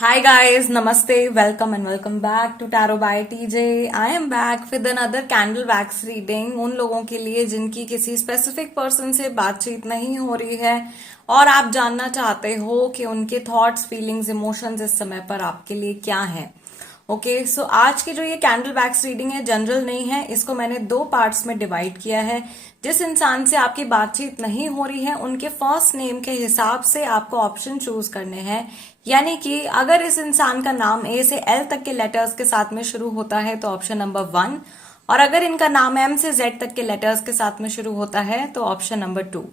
Hi guys, Namaste, welcome and welcome back to Tarot by TJ. I am back with another candle wax reading उन लोगों के लिए जिनकी किसी specific person से बातचीत नहीं हो रही है और आप जानना चाहते हो कि उनके थॉट्स, फीलिंग्स, इमोशंस इस समय पर आपके लिए क्या हैं। ओके सो आज की जो ये कैंडल वैक्स रीडिंग है जनरल नहीं है, इसको मैंने दो पार्ट्स में डिवाइड किया है। जिस इंसान से आपकी बातचीत नहीं हो रही है उनके फर्स्ट नेम के हिसाब से आपको ऑप्शन चूज करने हैं। यानी कि अगर इस इंसान का नाम ए से एल तक के लेटर्स के साथ में शुरू होता है तो ऑप्शन नंबर 1, और अगर इनका नाम एम से जेड तक के लेटर्स के साथ में शुरू होता है तो ऑप्शन नंबर 2।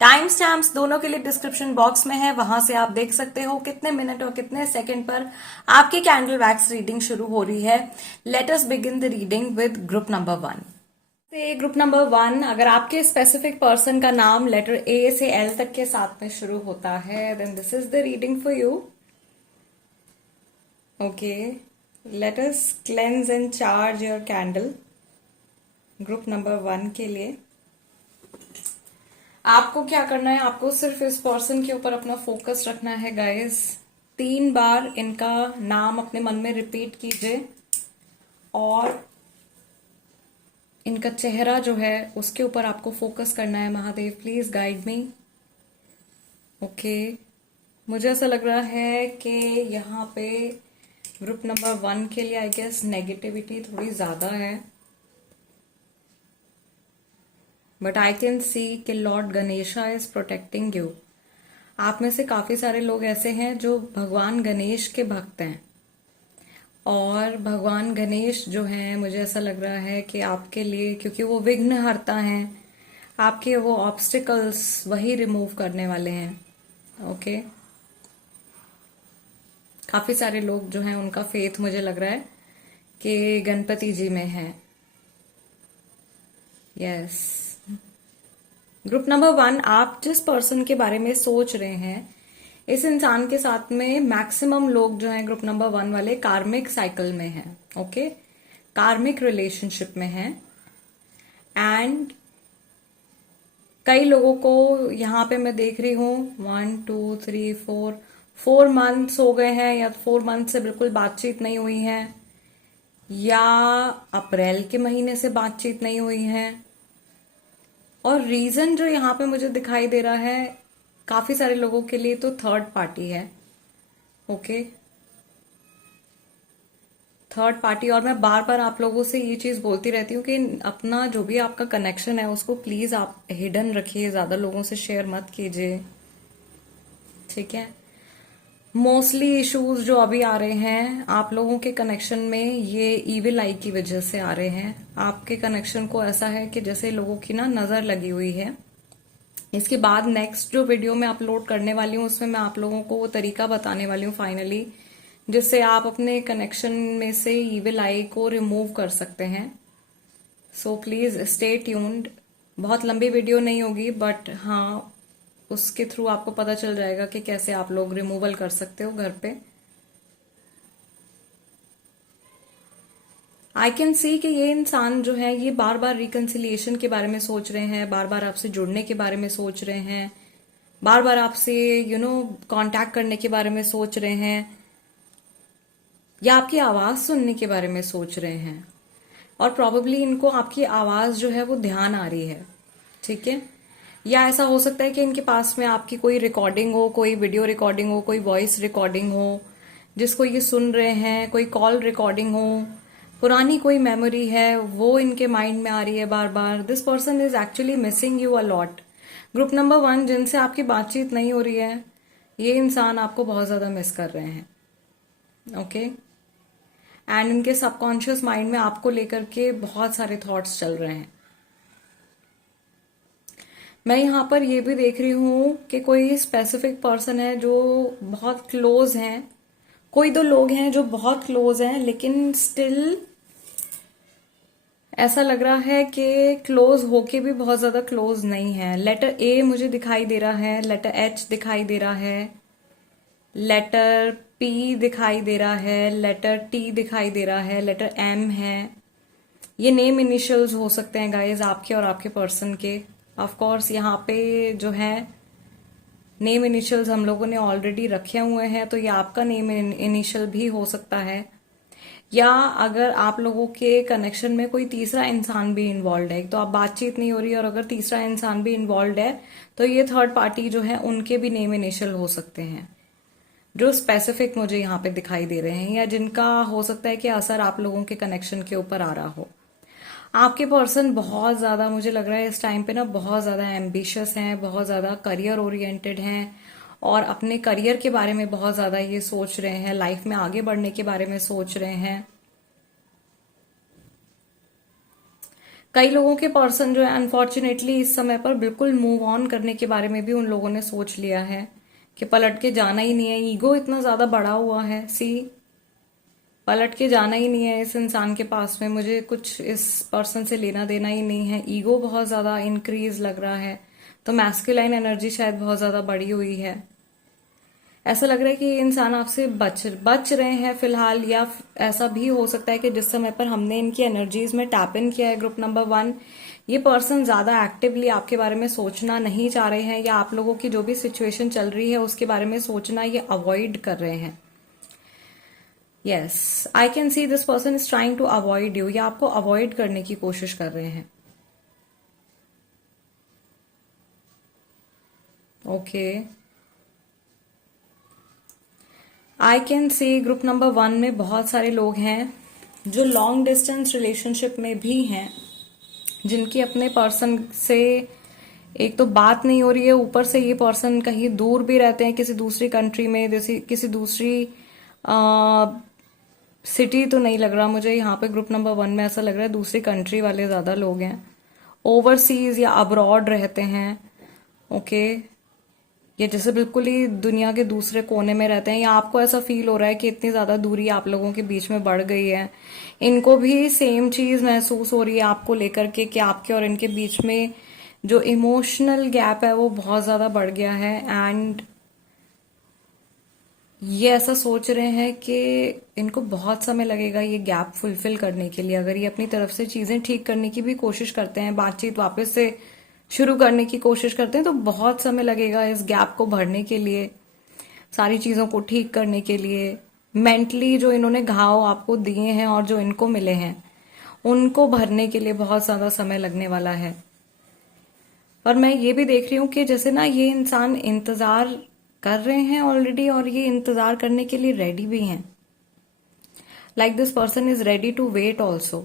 टाइम स्टैम्प्स दोनों के लिए डिस्क्रिप्शन बॉक्स में है, वहां से आप देख सकते हो कितने मिनट और कितने सेकंड पर आपकी कैंडल वैक्स रीडिंग शुरू हो रही है। Late us begin the reading with group number 1। Group number 1, अगर आपके स्पेसिफिक पर्सन का नाम लेटर ए से एल तक के साथ में शुरू होता है then this is the reading for you. Okay, let us cleanse and charge your candle. Group number 1 के लिए आपको क्या करना है, आपको सिर्फ इस पर्सन के ऊपर अपना फोकस रखना है गाइस। 3 बार इनका नाम अपने मन में रिपीट कीजिए और इनका चेहरा जो है उसके ऊपर आपको फोकस करना है। Mahadev please guide me. Okay, मुझे ऐसा लग रहा है कि यहाँ पे ग्रुप नंबर 1 के लिए आई गेस नेगेटिविटी थोड़ी ज्यादा है, बट आई कैन सी कि Lord Ganesha is protecting you. आप में से काफी सारे लोग ऐसे हैं जो भगवान गणेश के भक्त हैं, और भगवान गणेश जो हैं मुझे ऐसा लग रहा है कि आपके लिए, क्योंकि वो विघ्न हरता हैं, आपके वो ऑब्स्टिकल्स वही रिमूव करने वाले हैं। ओके, काफी सारे लोग जो हैं उनका फेथ मुझे लग रहा है कि गणपति जी में है। यस, ग्रुप नंबर 1, आप जिस पर्सन के बारे में सोच रहे हैं इस इंसान के साथ में मैक्सिमम लोग जो हैं ग्रुप नंबर 1 वाले कार्मिक साइकिल में हैं। ओके, कार्मिक रिलेशनशिप में हैं, एंड कई लोगों को यहाँ पे मैं देख रही हूँ 1 2 3 4 मंथ्स हो गए हैं, या 4 मंथ से बिल्कुल बातचीत नहीं हुई है, या अप्रैल के महीने से बातचीत नहीं हुई है। और रीजन जो यहाँ पे मुझे दिखाई दे रहा है काफी सारे लोगों के लिए तो थर्ड पार्टी है। Okay, third party. और मैं बार बार आप लोगों से ये चीज बोलती रहती हूँ कि अपना जो भी आपका कनेक्शन है उसको प्लीज आप हिडन रखिए, ज्यादा लोगों से शेयर मत कीजिए, ठीक है। मोस्टली इश्यूज जो अभी आ रहे हैं आप लोगों के कनेक्शन में ये इविल आई की वजह से आ रहे हैं। आपके कनेक्शन को ऐसा है कि जैसे लोगों की ना नजर लगी हुई है। इसके बाद नेक्स्ट जो वीडियो मैं अपलोड करने वाली हूँ उसमें मैं आप लोगों को वो तरीका बताने वाली हूँ फाइनली, जिससे आप अपने कनेक्शन में से इविल आई को रिमूव कर सकते हैं। So please stay tuned. बहुत लंबी वीडियो नहीं होगी, बट हाँ उसके थ्रू आपको पता चल जाएगा कि कैसे आप लोग रिमूवल कर सकते हो घर पे। आई कैन सी कि ये इंसान जो है ये बार बार रिकन्सिलिएशन के बारे में सोच रहे हैं, बार बार आपसे जुड़ने के बारे में सोच रहे हैं, बार बार आपसे कांटेक्ट करने के बारे में सोच रहे हैं, या आपकी आवाज सुनने के बारे में सोच रहे हैं। और प्रॉबेबली इनको आपकी आवाज जो है वो ध्यान आ रही है, ठीक है। या ऐसा हो सकता है कि इनके पास में आपकी कोई रिकॉर्डिंग हो, कोई वीडियो रिकॉर्डिंग हो, कोई वॉइस रिकॉर्डिंग हो जिसको ये सुन रहे हैं, कोई कॉल रिकॉर्डिंग हो, पुरानी कोई मेमोरी है वो इनके माइंड में आ रही है बार बार। This person is actually missing you a lot. Group number 1 जिनसे आपकी बातचीत नहीं हो रही है ये इंसान आपको बहुत ज्यादा मिस कर रहे हैं। ओके, एंड इनके सबकॉन्शियस माइंड में आपको लेकर के बहुत सारे थॉट्स चल रहे हैं। मैं यहाँ पर ये भी देख रही हूँ कि कोई स्पेसिफिक पर्सन है जो बहुत क्लोज हैं। कोई दो लोग हैं जो बहुत क्लोज हैं, लेकिन स्टिल ऐसा लग रहा है कि क्लोज होके भी बहुत ज्यादा क्लोज नहीं है। लेटर ए मुझे दिखाई दे रहा है, लेटर एच दिखाई दे रहा है, लेटर पी दिखाई दे रहा है, लेटर टी दिखाई दे रहा है, लेटर एम है। ये नेम इनिशियल्स हो सकते हैं गाइज आपके और आपके पर्सन के। ऑफ कोर्स यहाँ पे जो है नेम इनिशियल्स हम लोगों ने ऑलरेडी रखे हुए हैं, तो ये आपका नेम इनिशियल भी हो सकता है। या अगर आप लोगों के कनेक्शन में कोई तीसरा इंसान भी इन्वॉल्व है, तो आप बातचीत नहीं हो रही और अगर तीसरा इंसान भी इन्वॉल्व है, तो ये थर्ड पार्टी जो है उनके भी नेम इनिशियल हो सकते हैं, जो स्पेसिफिक मुझे यहाँ पे दिखाई दे रहे हैं, या जिनका हो सकता है कि असर आप लोगों के कनेक्शन के ऊपर आ रहा हो। आपके पर्सन बहुत ज्यादा, मुझे लग रहा है इस टाइम पे ना, बहुत ज्यादा एम्बिशियस हैं, बहुत ज्यादा करियर ओरिएंटेड हैं, और अपने करियर के बारे में बहुत ज्यादा ये सोच रहे हैं, लाइफ में आगे बढ़ने के बारे में सोच रहे हैं। कई लोगों के पर्सन जो है अनफॉर्चुनेटली इस समय पर बिल्कुल मूव ऑन करने के बारे में भी उन लोगों ने सोच लिया है कि पलट के जाना ही नहीं है। ईगो इतना ज्यादा बढ़ा हुआ है, पलट के जाना ही नहीं है इस इंसान के पास में, मुझे कुछ इस पर्सन से लेना देना ही नहीं है। ईगो बहुत ज्यादा इंक्रीज लग रहा है, तो मैस्कुलाइन एनर्जी शायद बहुत ज्यादा बढ़ी हुई है। ऐसा लग रहा है कि ये इंसान आपसे बच रहे हैं फिलहाल, या ऐसा भी हो सकता है कि जिस समय पर हमने इनकी एनर्जीज में टैप इन किया है ग्रुप नंबर 1, ये पर्सन ज्यादा एक्टिवली आपके बारे में सोचना नहीं चाह रहे हैं, या आप लोगों की जो भी सिचुएशन चल रही है उसके बारे में सोचना ये अवॉइड कर रहे हैं। Yes, I can see this person is trying to avoid you, या आपको अवॉइड करने की कोशिश कर रहे हैं। Okay, I can see group number 1 में बहुत सारे लोग हैं जो लॉन्ग डिस्टेंस रिलेशनशिप में भी हैं, जिनकी अपने पर्सन से एक तो बात नहीं हो रही है, ऊपर से ये पर्सन कहीं दूर भी रहते हैं, किसी दूसरी कंट्री में, जैसे किसी दूसरी सिटी तो नहीं लग रहा मुझे यहाँ पे ग्रुप नंबर 1 में, ऐसा लग रहा है दूसरी कंट्री वाले ज्यादा लोग हैं, ओवरसीज या अब्रॉड रहते हैं। ओके, ये जैसे बिल्कुल ही दुनिया के दूसरे कोने में रहते हैं, या आपको ऐसा फील हो रहा है कि इतनी ज्यादा दूरी आप लोगों के बीच में बढ़ गई है। इनको भी सेम चीज महसूस हो रही है आपको लेकर के, कि आपके और इनके बीच में जो इमोशनल गैप है वो बहुत ज्यादा बढ़ गया है, एंड ये ऐसा सोच रहे हैं कि इनको बहुत समय लगेगा ये गैप फुलफिल करने के लिए। अगर ये अपनी तरफ से चीजें ठीक करने की भी कोशिश करते हैं, बातचीत वापस से शुरू करने की कोशिश करते हैं, तो बहुत समय लगेगा इस गैप को भरने के लिए, सारी चीजों को ठीक करने के लिए। मेंटली जो इन्होंने घाव आपको दिए हैं और जो इनको मिले हैं, उनको भरने के लिए बहुत ज्यादा समय लगने वाला है। और मैं ये भी देख रही हूँ कि जैसे ना ये इंसान इंतजार कर रहे हैं ऑलरेडी, और ये इंतजार करने के लिए रेडी भी हैं, like this person is ready to wait also.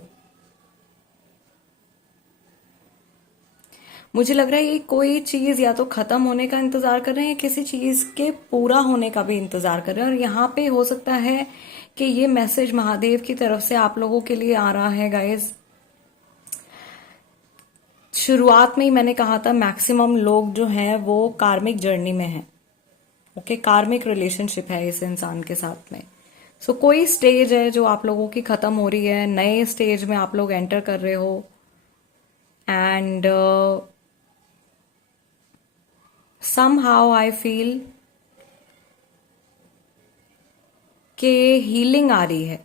मुझे लग रहा है ये कोई चीज या तो खत्म होने का इंतजार कर रहे हैं, या किसी चीज के पूरा होने का भी इंतजार कर रहे हैं। और यहाँ पे हो सकता है कि ये मैसेज महादेव की तरफ से आप लोगों के लिए आ रहा है गाइज। शुरुआत में ही मैंने कहा था मैक्सिमम लोग जो हैं वो कार्मिक जर्नी में हैं। ओके, कार्मिक रिलेशनशिप है इस इंसान के साथ में। सो कोई स्टेज है जो आप लोगों की खत्म हो रही है, नए स्टेज में आप लोग एंटर कर रहे हो, एंड somehow I feel कि हीलिंग आ रही है।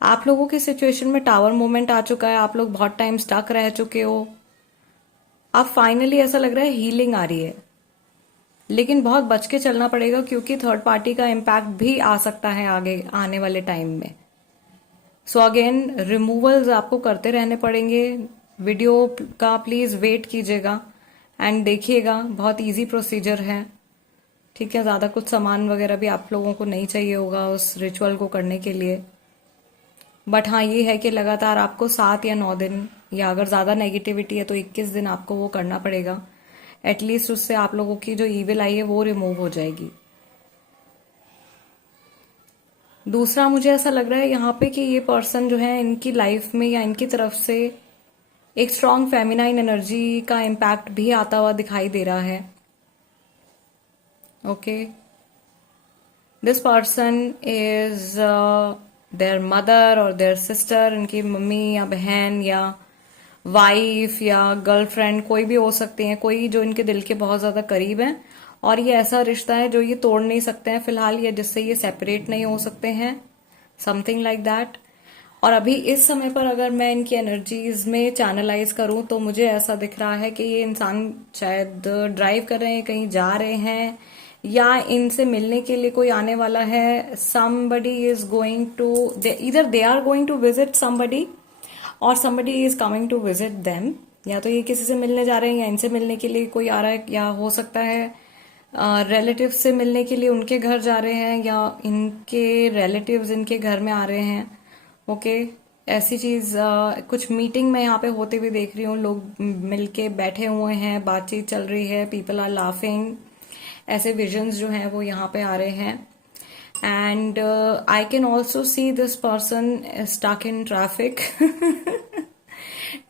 आप लोगों की सिचुएशन में टावर मोमेंट आ चुका है, आप लोग बहुत टाइम स्टक रह चुके हो, अब फाइनली ऐसा लग रहा है हीलिंग आ रही है। लेकिन बहुत बच के चलना पड़ेगा, क्योंकि थर्ड पार्टी का इम्पैक्ट भी आ सकता है आगे आने वाले टाइम में। सो अगेन रिमूवल्स आपको करते रहने पड़ेंगे। वीडियो का प्लीज वेट कीजिएगा एंड देखिएगा, बहुत इजी प्रोसीजर है। ठीक है, ज्यादा कुछ सामान वगैरह भी आप लोगों को नहीं चाहिए होगा उस रिचुअल को करने के लिए। बट हाँ, ये है कि लगातार आपको 7 या 9 दिन, या अगर ज्यादा नेगेटिविटी है तो 21 दिन आपको वो करना पड़ेगा। एटलीस्ट उससे आप लोगों की जो ईविल आई है वो रिमूव हो जाएगी। दूसरा, मुझे ऐसा लग रहा है यहाँ पे कि ये पर्सन जो है इनकी लाइफ में या इनकी तरफ से एक स्ट्रॉन्ग फेमिनाइन एनर्जी का इम्पैक्ट भी आता हुआ दिखाई दे रहा है। Okay, this person is there mother और देयर सिस्टर, इनकी मम्मी या बहन या वाइफ या गर्लफ्रेंड, कोई भी हो सकती है, कोई जो इनके दिल के बहुत ज्यादा करीब है। और ये ऐसा रिश्ता है जो ये तोड़ नहीं सकते हैं फिलहाल, या जिससे ये सेपरेट नहीं हो सकते हैं, समथिंग लाइक दैट। और अभी इस समय पर अगर मैं इनकी एनर्जीज में चैनलाइज करूं तो मुझे ऐसा दिख रहा है कि ये इंसान शायद ड्राइव कर रहे हैं, कहीं जा रहे हैं, या इनसे मिलने के लिए कोई आने वाला है. somebody is going to either they are going to visit somebody और somebody is coming to visit them. या तो ये किसी से मिलने जा रहे हैं या इनसे मिलने के लिए कोई आ रहा है, या हो सकता है रिलेटिव से मिलने के लिए उनके घर जा रहे हैं, या इनके रिलेटिव्स इनके घर में आ रहे हैं. ओके, ऐसी चीज कुछ मीटिंग में यहाँ पे होते हुए देख रही हूँ. लोग मिलके बैठे हुए हैं, बातचीत चल रही है, पीपल आर लाफिंग. ऐसे विजन्स जो हैं वो यहाँ पे आ रहे हैं. And I can also see this person stuck in traffic.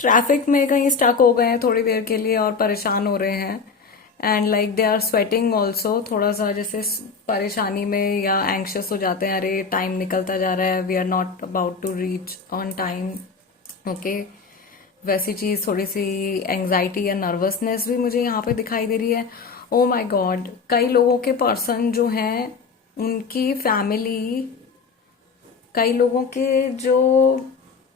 Traffic में कहीं स्टक हो गए हैं थोड़ी देर के लिए और परेशान हो रहे हैं. And like they are sweating also, थोड़ा सा जैसे परेशानी में या एंक्शियस हो जाते हैं, अरे टाइम निकलता जा रहा है, we are not about to reach on time. Okay, वैसी चीज, थोड़ी सी एंग्जाइटी या नर्वसनेस भी मुझे यहाँ पे दिखाई दे रही है. ओ माय गॉड, कई लोगों के पर्सन जो हैं उनकी फैमिली, कई लोगों के जो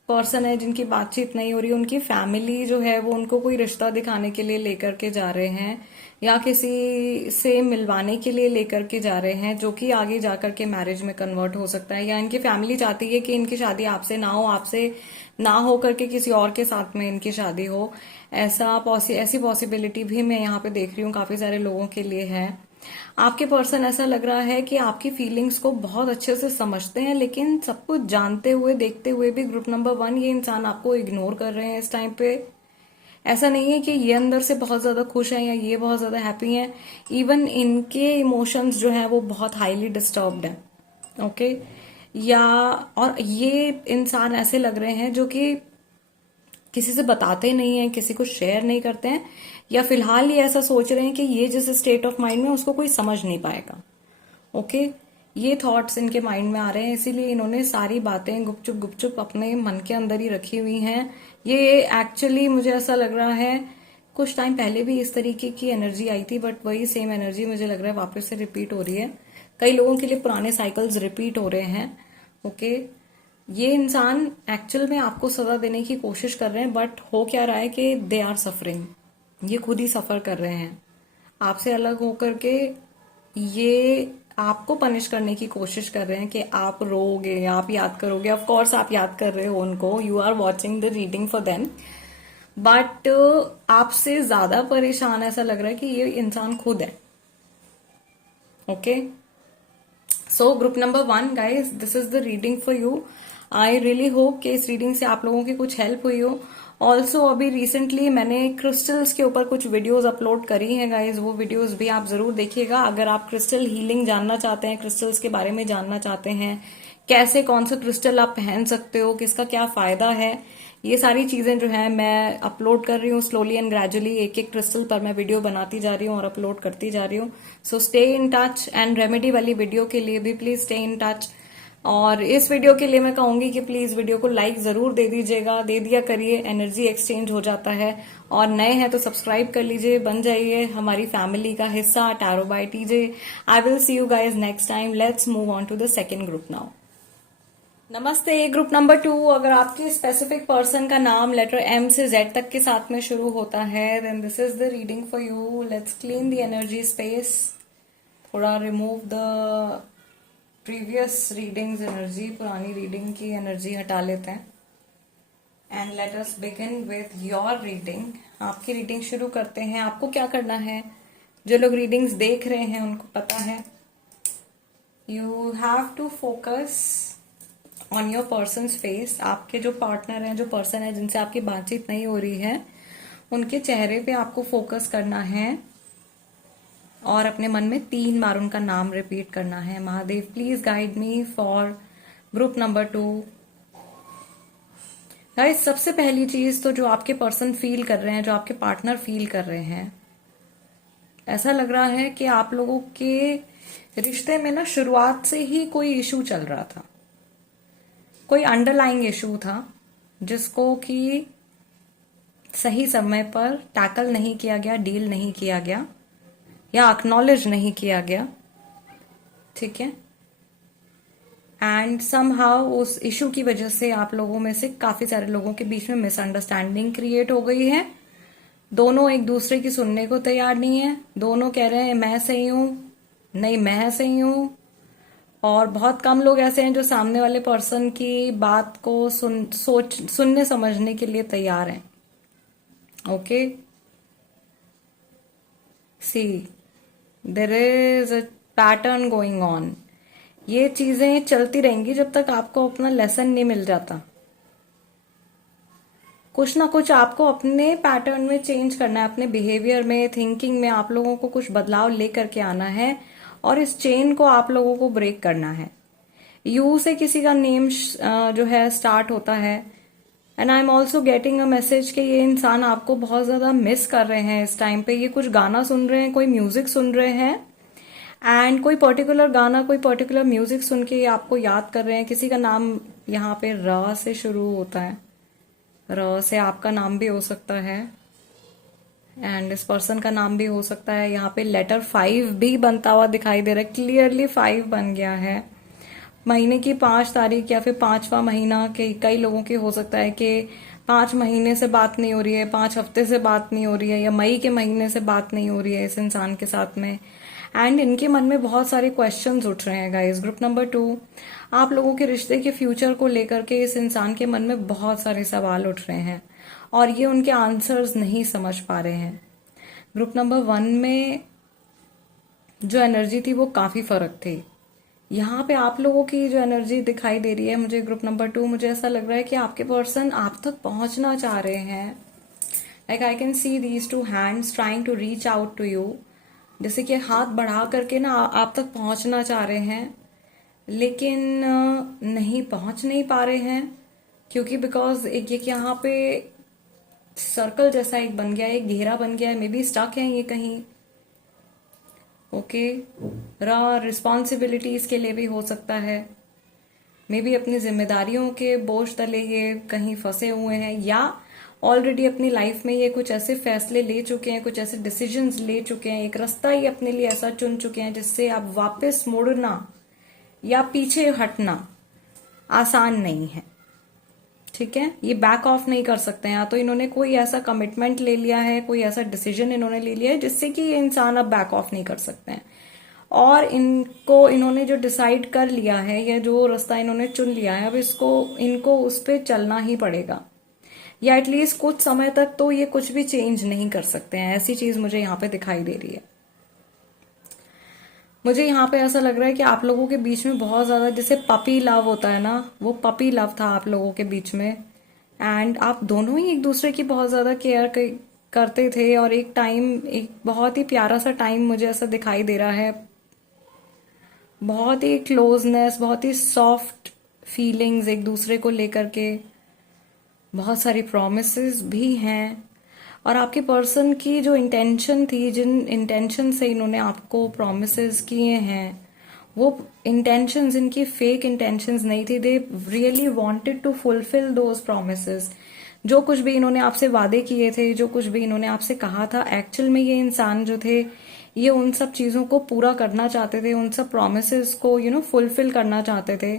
पर्सन है जिनकी बातचीत नहीं हो रही, उनकी फैमिली जो है वो उनको कोई रिश्ता दिखाने के लिए लेकर के जा रहे हैं, या किसी से मिलवाने के लिए लेकर के जा रहे हैं, जो कि आगे जाकर के मैरिज में कन्वर्ट हो सकता है. या इनकी फैमिली चाहती है कि इनकी शादी आपसे ना हो, आपसे ना हो करके किसी और के साथ में इनकी शादी हो. ऐसी पॉसिबिलिटी भी मैं यहाँ पे देख रही हूँ, काफी सारे लोगों के लिए है. आपके पर्सन, ऐसा लग रहा है कि आपकी फीलिंग्स को बहुत अच्छे से समझते हैं, लेकिन सब कुछ जानते हुए देखते हुए भी ग्रुप नंबर 1 ये इंसान आपको इग्नोर कर रहे हैं इस टाइम पे. ऐसा नहीं है कि ये अंदर से बहुत ज्यादा खुश हैं या ये बहुत ज्यादा हैप्पी हैं. इवन इनके इमोशंस जो हैं वो बहुत हाईली डिस्टर्ब्ड हैं. ओके, या और ये इंसान ऐसे लग रहे हैं जो कि किसी से बताते नहीं है, किसी को शेयर नहीं करते हैं, या फिलहाल ये ऐसा सोच रहे हैं कि ये जिस स्टेट ऑफ माइंड में उसको कोई समझ नहीं पाएगा. ओके, ये थॉट्स इनके माइंड में आ रहे हैं, इसीलिए इन्होंने सारी बातें गुपचुप गुपचुप अपने मन के अंदर ही रखी हुई हैं. ये एक्चुअली मुझे ऐसा लग रहा है कुछ टाइम पहले भी इस तरीके की एनर्जी आई थी, बट वही सेम एनर्जी मुझे लग रहा है वापस से रिपीट हो रही है. कई लोगों के लिए पुराने साइकिल्स रिपीट हो रहे हैं. ओके, ये इंसान एक्चुअल में आपको सजा देने की कोशिश कर रहे हैं, बट हो क्या रहा है कि दे आर सफरिंग. ये खुद ही सफर कर रहे हैं. आपसे अलग होकर के ये आपको पनिश करने की कोशिश कर रहे हैं कि आप रोओगे, आप याद करोगे. ऑफ कोर्स आप याद कर रहे हो उनको, you are watching the reading for them, but आपसे ज्यादा परेशान ऐसा लग रहा है कि ये इंसान खुद है. Okay, so group number 1 guys, this is the reading for you. I really hope कि इस रीडिंग से आप लोगों की कुछ हेल्प हुई हो. ऑल्सो अभी रिसेंटली मैंने क्रिस्टल्स के ऊपर कुछ वीडियोस अपलोड करी हैं गाइज, वो वीडियोस भी आप जरूर देखिएगा. अगर आप क्रिस्टल हीलिंग जानना चाहते हैं, क्रिस्टल्स के बारे में जानना चाहते हैं, कैसे कौन सा क्रिस्टल आप पहन सकते हो, किसका क्या फायदा है, ये सारी चीजें जो है मैं अपलोड कर रही हूँ स्लोली एंड ग्रेजुअली. एक एक क्रिस्टल पर मैं वीडियो बनाती जा रही हूँ और अपलोड करती जा रही हूँ. So stay in touch, and remedy वाली वीडियो के लिए भी प्लीज स्टे इन टच. और इस वीडियो के लिए मैं कहूंगी कि प्लीज वीडियो को लाइक जरूर दे दीजिएगा, दे दिया करिए, एनर्जी एक्सचेंज हो जाता है. और नए हैं तो सब्सक्राइब कर लीजिए, बन जाइए हमारी फैमिली का हिस्सा, tarot by TJ. I will see you guys next time. Let's move on to the second group now. नमस्ते, ग्रुप नंबर 2. अगर आपके स्पेसिफिक पर्सन का नाम लेटर M से Z तक के साथ में शुरू होता है, then this is the reading for you. Let's clean the energy space. थोड़ा remove the previous readings energy, पुरानी रीडिंग की एनर्जी हटा लेते हैं. And let us begin with your reading. आपकी रीडिंग शुरू करते हैं. आपको क्या करना है, जो लोग रीडिंग्स देख रहे हैं उनको पता है, you have to focus on your person face. आपके जो पार्टनर हैं, जो पर्सन है जिनसे आपकी बातचीत नहीं हो रही है, उनके चेहरे पे आपको फोकस करना है और अपने मन में 3 बार उनका नाम रिपीट करना है. Mahadev please guide me for group number 2. Guys, सबसे पहली चीज तो जो आपके पर्सन फील कर रहे हैं, जो आपके पार्टनर फील कर रहे हैं, ऐसा लग रहा है कि आप लोगों के रिश्ते में ना शुरुआत से ही कोई इशू चल रहा था, कोई अंडरलाइंग इशू था जिसको कि सही समय पर टैकल नहीं किया गया, डील नहीं किया गया या एक्नॉलेज नहीं किया गया. ठीक है, एंड समहाउ उस इशू की वजह से आप लोगों में से काफी सारे लोगों के बीच में मिसअंडरस्टैंडिंग क्रिएट हो गई है। दोनों एक दूसरे की सुनने को तैयार नहीं है। दोनों कह रहे हैं मैं सही हूं, नहीं मैं सही हूं। और बहुत कम लोग ऐसे हैं जो सामने वाले पर्सन की बात को सुनने समझने के लिए तैयार हैं। Okay, see there is a pattern going on. ये चीजें चलती रहेंगी जब तक आपको अपना लेसन नहीं मिल जाता। कुछ ना कुछ आपको अपने पैटर्न में चेंज करना है, अपने बिहेवियर में, थिंकिंग में आप लोगों को कुछ बदलाव लेकर के आना है और इस चेन को आप लोगों को ब्रेक करना है। यू से किसी का नेम जो है स्टार्ट होता है and I am also getting a message कि ये इंसान आपको बहुत ज्यादा मिस कर रहे हैं इस टाइम पे। ये कुछ गाना सुन रहे हैं, कोई म्यूजिक सुन रहे हैं एंड कोई पर्टिकुलर गाना, कोई पर्टिकुलर म्यूजिक सुन के ये आपको याद कर रहे हैं। किसी का नाम यहाँ पे र से शुरू होता है, र से आपका नाम भी हो सकता है एंड इस पर्सन का नाम भी हो सकता है। यहाँ पे लेटर 5 भी बनता हुआ दिखाई दे रहा है, क्लियरली 5 बन गया है। महीने की 5 तारीख या फिर 5वां महीना के कई लोगों की हो सकता है कि 5 महीने से बात नहीं हो रही है, 5 हफ्ते से बात नहीं हो रही है, या मई के महीने से बात नहीं हो रही है इस इंसान के साथ में। एंड इनके मन में बहुत सारे क्वेश्चंस उठ रहे हैं गाइस। ग्रुप नंबर 2, आप लोगों के रिश्ते के फ्यूचर को लेकर के इस इंसान के मन में बहुत सारे सवाल उठ रहे हैं और ये उनके आंसर्स नहीं समझ पा रहे हैं। ग्रुप नंबर 1 में जो एनर्जी थी वो काफी फर्क थी। यहाँ पे आप लोगों की जो एनर्जी दिखाई दे रही है मुझे ग्रुप नंबर 2, मुझे ऐसा लग रहा है कि आपके पर्सन आप तक पहुंचना चाह रहे हैं। Like I can see these 2 hands trying to reach out to you. जैसे कि हाथ बढ़ा करके ना आप तक पहुंचना चाह रहे हैं, लेकिन नहीं पहुंच नहीं पा रहे हैं क्योंकि बिकॉज एक ये यहाँ पे सर्कल जैसा एक बन गया है, एक घेरा बन गया है, मे बी स्टक है ये कहीं। ओके, रिस्पॉन्सिबिलिटीज के लिए भी हो सकता है, मे बी अपनी जिम्मेदारियों के बोझ तले ये कहीं फंसे हुए हैं, या ऑलरेडी अपनी लाइफ में ये कुछ ऐसे फैसले ले चुके हैं, कुछ ऐसे डिसीजंस ले चुके हैं, एक रास्ता ही अपने लिए ऐसा चुन चुके हैं जिससे अब वापस मुड़ना या पीछे हटना आसान नहीं है। ठीक है, ये बैक ऑफ नहीं कर सकते हैं। या तो इन्होंने कोई ऐसा कमिटमेंट ले लिया है, कोई ऐसा डिसीजन इन्होंने ले लिया है जिससे कि ये इंसान अब बैक ऑफ नहीं कर सकते हैं, और इन्होंने जो डिसाइड कर लिया है या जो रास्ता इन्होंने चुन लिया है, अब इनको उस पर चलना ही पड़ेगा, या एटलीस्ट कुछ समय तक तो ये कुछ भी चेंज नहीं कर सकते हैं। ऐसी चीज मुझे यहाँ पे दिखाई दे रही है। मुझे यहाँ पे ऐसा लग रहा है कि आप लोगों के बीच में बहुत ज्यादा, जैसे पपी लव होता है ना, वो पपी लव था आप लोगों के बीच में एंड आप दोनों ही एक दूसरे की बहुत ज्यादा केयर करते थे और एक टाइम, एक बहुत ही प्यारा सा टाइम मुझे ऐसा दिखाई दे रहा है। बहुत ही क्लोजनेस, बहुत ही सॉफ्ट फीलिंग्स एक दूसरे को लेकर के, बहुत सारी प्रॉमिसेस भी हैं। और आपके पर्सन की जो इंटेंशन थी, जिन इंटेंशन से इन्होंने आपको प्रॉमिसेस किए हैं, वो इंटेंशंस इनकी फेक इंटेंशंस नहीं थी। They really wanted to fulfil those promises. जो कुछ भी इन्होंने आपसे वादे किए थे, जो कुछ भी इन्होंने आपसे कहा था, एक्चुअल में ये इंसान जो थे ये उन सब चीजों को पूरा करना चाहते थे, उन सब प्रॉमिसेस को फुलफिल करना चाहते थे,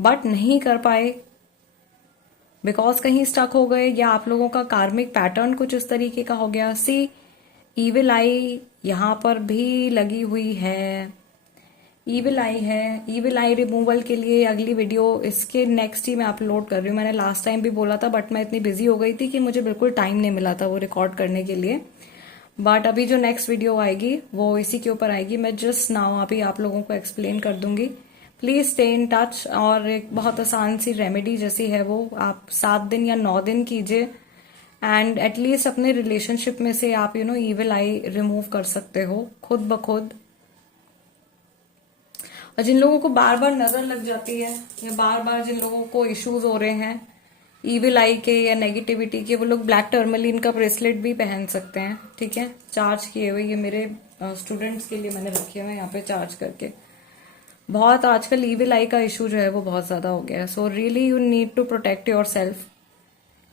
बट नहीं कर पाए बिकॉज कहीं स्टक हो गए, या आप लोगों का कार्मिक पैटर्न कुछ इस तरीके का हो गया। सी, ईविल आई यहां पर भी लगी हुई है, ईविल आई है। ईविल आई रिमूवल के लिए अगली वीडियो इसके नेक्स्ट ही मैं अपलोड कर रही हूँ। मैंने लास्ट टाइम भी बोला था, बट मैं इतनी बिजी हो गई थी कि मुझे बिल्कुल टाइम नहीं मिला था वो रिकॉर्ड करने के लिए। बट अभी जो नेक्स्ट वीडियो आएगी वो इसी के ऊपर आएगी। मैं जस्ट नाउ अभी आप लोगों को एक्सप्लेन कर दूंगी। Please stay in touch. और एक बहुत आसान सी रेमेडी जैसी है वो, आप 7 दिन या 9 दिन कीजिए एंड एटलीस्ट अपने रिलेशनशिप में से आप ईविल आई रिमूव कर सकते हो खुद ब खुद। और जिन लोगों को बार बार नजर लग जाती है, या बार बार जिन लोगों को इश्यूज हो रहे हैं ईविल आई के या नेगेटिविटी के, वो लोग ब्लैक टर्मलिन का ब्रेसलेट भी पहन सकते हैं। ठीक है, चार्ज किए हुए, ये मेरे स्टूडेंट्स के लिए मैंने रखे हुए यहाँ पे चार्ज करके। बहुत आजकल ईविल आई का इशू जो है वो बहुत ज्यादा हो गया है, so really you need to protect yourself.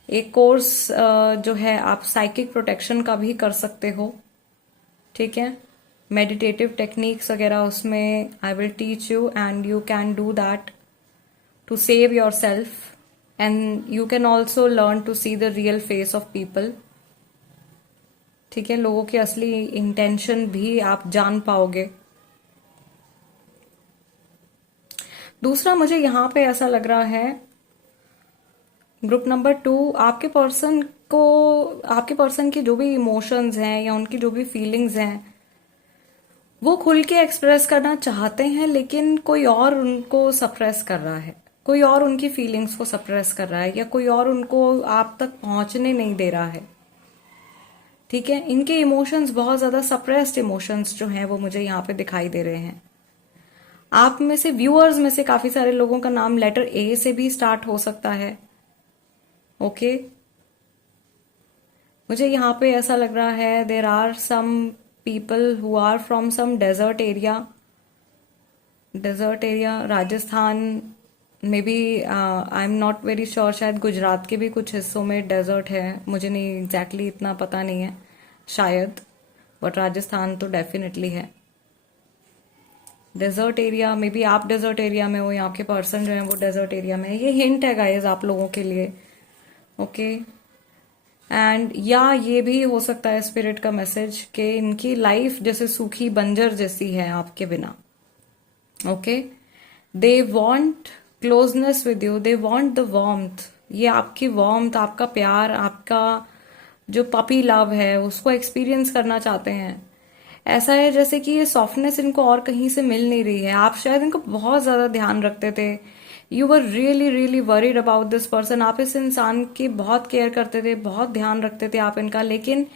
एक कोर्स जो है आप साइकिक प्रोटेक्शन का भी कर सकते हो। ठीक है, मेडिटेटिव टेक्निक्स वगैरह उसमें I will teach you and you can do that to save yourself, and you can also learn to see the real face of people. ठीक है, लोगों की असली इंटेंशन भी आप जान पाओगे। दूसरा मुझे यहां पे ऐसा लग रहा है, ग्रुप नंबर 2, आपके पर्सन को, आपके पर्सन की जो भी इमोशंस हैं या उनकी जो भी फीलिंग्स हैं वो खुल के एक्सप्रेस करना चाहते हैं, लेकिन कोई और उनको सप्रेस कर रहा है, कोई और उनकी फीलिंग्स को सप्रेस कर रहा है, या कोई और उनको आप तक पहुंचने नहीं दे रहा है। ठीक है, इनके इमोशंस बहुत ज्यादा सप्रेस्ड इमोशंस जो हैं वो मुझे यहाँ पे दिखाई दे रहे हैं। आप में से, व्यूअर्स में से काफी सारे लोगों का नाम लेटर ए से भी स्टार्ट हो सकता है। ओके, मुझे यहाँ पे ऐसा लग रहा है there are some people who are from some desert area, Rajasthan, maybe I am not very sure, शायद गुजरात के भी कुछ हिस्सों में डेजर्ट है, मुझे नहीं एग्जैक्टली इतना पता नहीं है शायद, बट राजस्थान तो डेफिनेटली है। डेजर्ट एरिया, मे बी आप डेजर्ट एरिया में हो या आपके पर्सन जो है वो डेजर्ट एरिया में है। ये हिंट है गाइस आप लोगों के लिए। ओके, एंड या ये भी हो सकता है स्पिरिट का मैसेज कि इनकी लाइफ जैसे सूखी बंजर जैसी है आपके बिना। Okay, they want closeness with you, they want the warmth, ये आपकी वार्मथ, आपका प्यार, आपका जो पपी लव है उसको एक्सपीरियंस करना चाहते हैं। ऐसा है जैसे कि ये सॉफ्टनेस इनको और कहीं से मिल नहीं रही है। आप शायद इनको बहुत ज्यादा ध्यान रखते थे, you were really really worried about this person, आप इस इंसान की बहुत केयर करते थे, बहुत ध्यान रखते थे आप इनका, लेकिन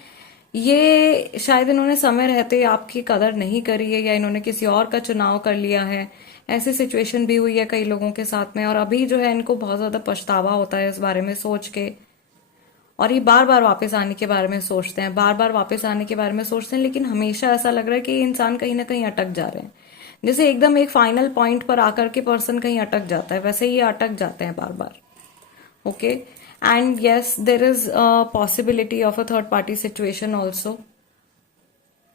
ये शायद इन्होंने समय रहते आपकी कदर नहीं करी है, या इन्होंने किसी और का चुनाव कर लिया है। ऐसी सिचुएशन भी हुई है कई लोगों के साथ में, और अभी जो है इनको बहुत ज्यादा पछतावा होता है इस बारे में सोच के, और ये बार बार वापस आने के बारे में सोचते हैं, बार बार वापस आने के बारे में सोचते हैं, लेकिन हमेशा ऐसा लग रहा है कि ये इंसान कहीं ना कहीं अटक जा रहे हैं। जैसे एकदम एक फाइनल पॉइंट पर आकर के पर्सन कहीं अटक जाता है, वैसे ये अटक जाते हैं बार बार। Okay, and yes, there is a possibility of a third party situation also.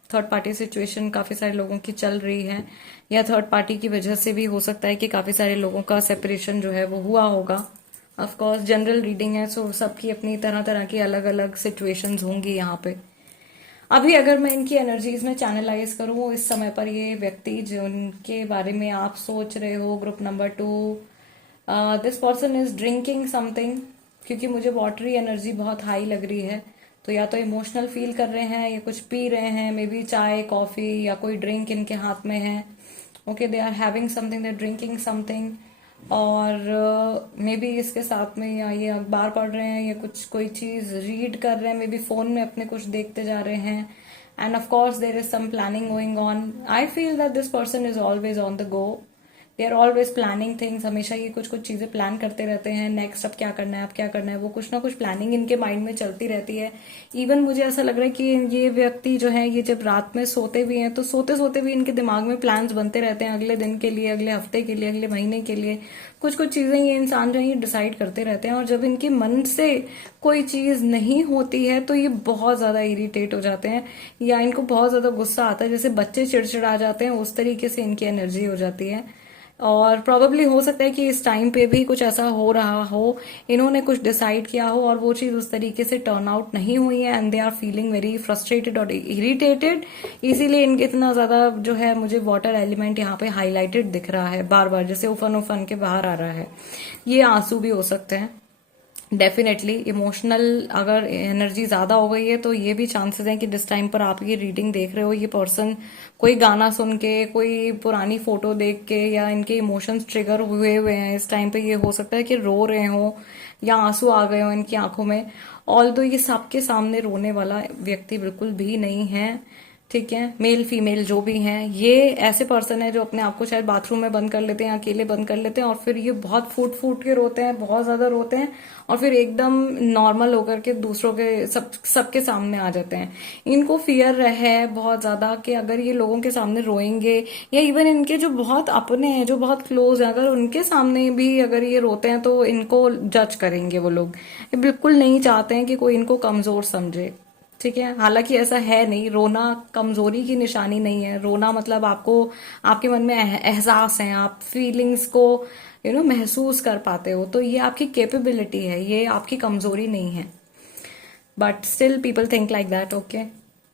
Third party situation काफी सारे लोगों की चल रही है, या थर्ड पार्टी की वजह से भी हो सकता है कि काफी सारे लोगों का सेपरेशन जो है वो हुआ होगा। ऑफ कोर्स जनरल रीडिंग है, सो सबकी अपनी तरह तरह की अलग अलग सिचुएशंस होंगी यहाँ पे। अभी अगर मैं इनकी एनर्जीज में चैनलाइज करूँ इस समय पर, ये व्यक्ति जिनके बारे में आप सोच रहे हो, group number 2, this person is drinking something, क्योंकि मुझे वाटरी एनर्जी बहुत हाई लग रही है। तो या तो इमोशनल फील कर रहे हैं या कुछ पी रहे हैं, मे बी चाय, कॉफी या कोई ड्रिंक इनके हाथ में है। Okay, they are having something, they are drinking something, और मे बी इसके साथ में या ये अखबार पढ़ रहे हैं या कुछ कोई चीज रीड कर रहे हैं, मे बी फोन में अपने कुछ देखते जा रहे हैं। And of course there is some planning going on. I feel that this person is always on the go, they are always planning things, हमेशा ये कुछ कुछ चीजें प्लान करते रहते हैं। नेक्स्ट अब क्या करना है, अब क्या करना है, वो कुछ ना कुछ प्लानिंग इनके माइंड में चलती रहती है। इवन मुझे ऐसा लग रहा है कि ये व्यक्ति जो है, ये जब रात में सोते भी हैं तो सोते सोते भी इनके दिमाग में प्लान्स बनते रहते हैं अगले दिन के लिए, अगले हफ्ते के लिए, अगले महीने के लिए। कुछ कुछ चीजें ये इंसान जो है ये डिसाइड करते रहते हैं, और जब इनके मन से कोई चीज नहीं होती है तो ये बहुत ज्यादा इरिटेट हो जाते हैं, या इनको बहुत ज्यादा गुस्सा आता है, जैसे बच्चे चिड़चिड़ा जाते हैं उस तरीके से इनकी एनर्जी हो जाती है। और प्रोबेबली हो सकता है कि इस टाइम पे भी कुछ ऐसा हो रहा हो, इन्होंने कुछ डिसाइड किया हो और वो चीज उस तरीके से टर्न आउट नहीं हुई है, and they are feeling very frustrated और इरिटेटेड। इसीलिए इनके इतना ज्यादा जो है, मुझे वाटर एलिमेंट यहाँ पे हाईलाइटेड दिख रहा है बार बार, जैसे उफन उफन के बाहर आ रहा है। ये आंसू भी हो सकते हैं डेफिनेटली। इमोशनल अगर एनर्जी ज्यादा हो गई है तो ये भी चांसेस हैं कि जिस टाइम पर आप ये रीडिंग देख रहे हो, ये पर्सन कोई गाना सुन के, कोई पुरानी फोटो देख के, या इनके इमोशंस ट्रिगर हुए हुए हैं इस टाइम पे, ये हो सकता है कि रो रहे हो या आंसू आ गए हो इनकी आंखों में। ऑल्दो ये सबके सामने रोने वाला व्यक्ति बिल्कुल भी नहीं है, ठीक है। मेल फीमेल जो भी हैं, ये ऐसे पर्सन है जो अपने आप को शायद बाथरूम में बंद कर लेते हैं, अकेले बंद कर लेते हैं, और फिर ये बहुत फूट फूट के रोते हैं, बहुत ज्यादा रोते हैं, और फिर एकदम नॉर्मल होकर के दूसरों के सबके सामने आ जाते हैं। इनको फियर है बहुत ज्यादा कि अगर ये लोगों के सामने रोएंगे, या इवन इनके जो बहुत अपने हैं, जो बहुत क्लोज है, अगर उनके सामने भी अगर ये रोते हैं तो इनको जज करेंगे वो लोग। ये बिल्कुल नहीं चाहते हैं कि कोई इनको कमजोर समझे, ठीक है, हालांकि ऐसा है नहीं, रोना कमजोरी की निशानी नहीं है। रोना मतलब आपको, आपके मन में एहसास है, आप फीलिंग्स को महसूस कर पाते हो, तो ये आपकी कैपेबिलिटी है, ये आपकी कमजोरी नहीं है। But still people think like that. Okay,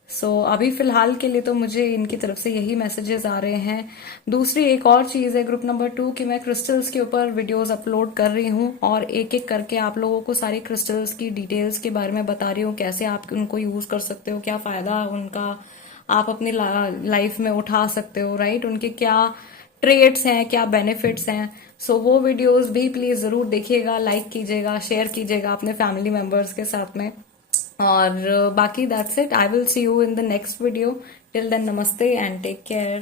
so अभी फिलहाल के लिए तो मुझे इनकी तरफ से यही मैसेजेस आ रहे हैं। दूसरी एक और चीज है ग्रुप नंबर 2 कि मैं क्रिस्टल्स के ऊपर वीडियोस अपलोड कर रही हूँ और एक एक करके आप लोगों को सारी क्रिस्टल्स की डिटेल्स के बारे में बता रही हूँ, कैसे आप उनको यूज कर सकते हो, क्या फायदा उनका आप अपनी लाइफ में उठा सकते हो, राइट, उनके क्या ट्रेड्स हैं, क्या बेनिफिट्स हैं। सो वो वीडियोस भी प्लीज जरूर देखिएगा, लाइक कीजिएगा, शेयर कीजिएगा अपने फैमिली मेंबर्स के साथ में। और बाकी that's it, I will see you in the next video. Till then नमस्ते एंड टेक केयर।